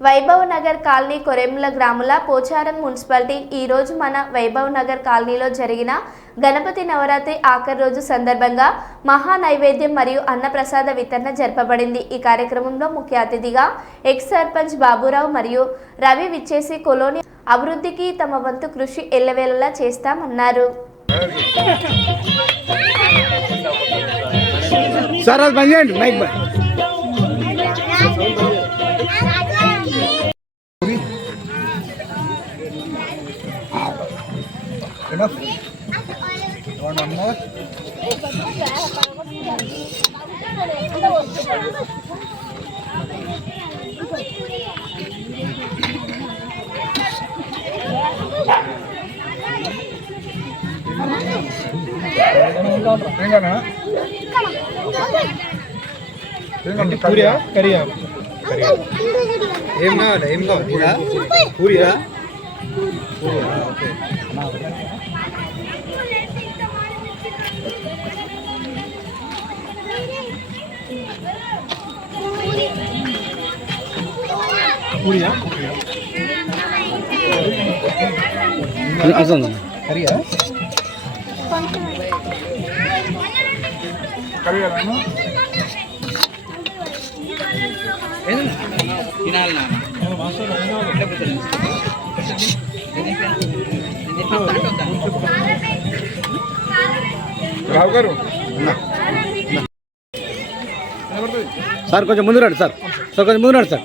Vaibhav Nagar colony కొరెముల గ్రాముల Pocharam municipality ఈ రోజు మన వైభవ్ నగర్ కాలనీలో జరిగిన గణపతి నవరాత్రి ఆఖరి రోజు సందర్భంగా మహా నైవేద్యం మరియు అన్నప్రసాద వితరణ జరపబడింది. ఈ కార్యక్రమంలో ముఖ్య అతిథిగా ఎక్స్ సర్పంచ్ బాబురావు మరియు రవి విచ్చేసి కొలోని అభివృద్ధికి తమ వంతు కృషి ఎల్లవేళలా చేస్తామన్నారు. సార్ అది మైక్ బంద్ పూరియా? కరియా ఏం కావాలి? ఏం కావాలి? పూరియా? పూరియా? అసలు కరియా కరియా తినాలి రావు గారు సార్ కొంచెం ముందు రండి సార్ సార్ కొంచెం ముందు రండి సార్.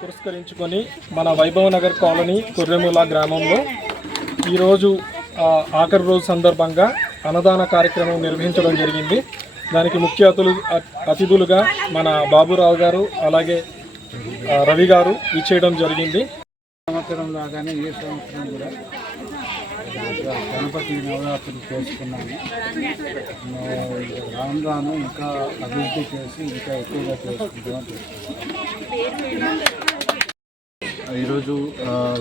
పురస్కరించుకొని మన వైభవ్ నగర్ కాలనీ కుర్రెముల గ్రామంలో ఈరోజు ఆఖరి రోజు సందర్భంగా అన్నదాన కార్యక్రమం నిర్వహించడం జరిగింది. దానికి ముఖ్య అతులు అతిథులుగా మన బాబురావు గారు అలాగే రవి గారు ఇచ్చేయడం జరిగింది. సంవత్సరం లాగానే ఈ సంవత్సరం కూడా గణపతి నవరాత్రులు చేసుకున్నాము. ఇంకా రాను రాను ఇంకా అభివృద్ధి చేసి ఇంకా ఎక్కువగా చేసుకుంటామని ఈరోజు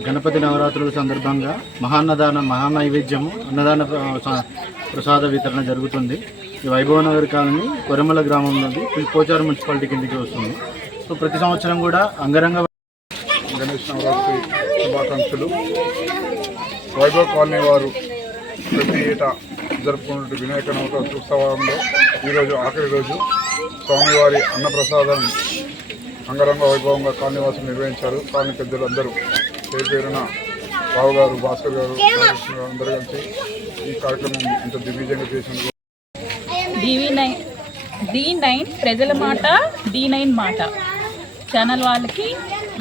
గణపతి నవరాత్రుల సందర్భంగా మహాన్నదాన మహానైవేద్యము అన్నదాన ప్రసాద వితరణ జరుగుతుంది. ఈ వైభవ నగర్ కాలనీ కొరమల గ్రామం నుండి పోచారం మున్సిపాలిటీ కిందకి వస్తుంది. సో ప్రతి సంవత్సరం కూడా అంగరంగ గణేష్ నవరాత్రి శుభాకాంక్షలు. వైభవ్ కాలనీ వారు ప్రతి ఏటా జరుపుకున్న వినాయక నవరాత్రి ఉత్సవంలో ఈరోజు ఆఖరి రోజు స్వామివారి అన్నప్రసాదం అంగరంగ వైభవంగా కాలనీవాసులు నిర్వహించారు. కాలనీ పెద్దలు అందరూ పేరు పేరున బాబు గారు భాస్కర్ గారు రామకృష్ణ గారు అందరూ కలిసి ఈ కార్యక్రమం ఇంత దిగ్విజయంగా చేసినందుకు డి నైన్ ప్రజల మాట డి నైన్ మాట. ఛానల్ వాళ్ళకి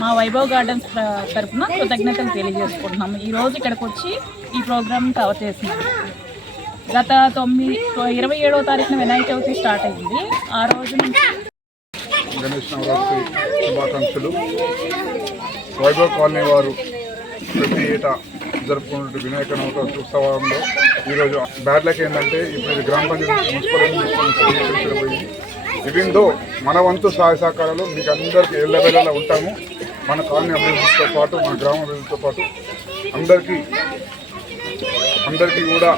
మా వైభవ్ గార్డెన్స్ తరఫున కృతజ్ఞతలు తెలియజేసుకుంటున్నాము. ఈరోజు ఇక్కడికి వచ్చి ఈ ప్రోగ్రామ్ కవర్ చేస్తున్నాము గత తొమ్మిది ఇరవై ఏడవ తారీఖున వినాయక చవితి స్టార్ట్ అయింది. ఆ రోజు నుంచి గణేష్ నవరాత్రి శుభాకాంక్షలు. వైభవ్ కాలనీ వారు ప్రతి ఏటా జరుపుకున్నట్టు వినాయక నవరాత్రి ఉత్సవంలో ఈరోజు బ్యాడ్ లక్ ఏంటంటే ఇప్పుడు గ్రామ పంచాయతీ మున్సిపల్ పోయింది. ఈవెన్ దో మన వంతు సహాయ సహకారాలు మీకు అందరికీ ఎల్లవేళలా ఉంటాము మన కాలనీ అభివృద్ధితో పాటు మన గ్రామ అభివృద్ధితో పాటు అందరికీ అందరికీ కూడా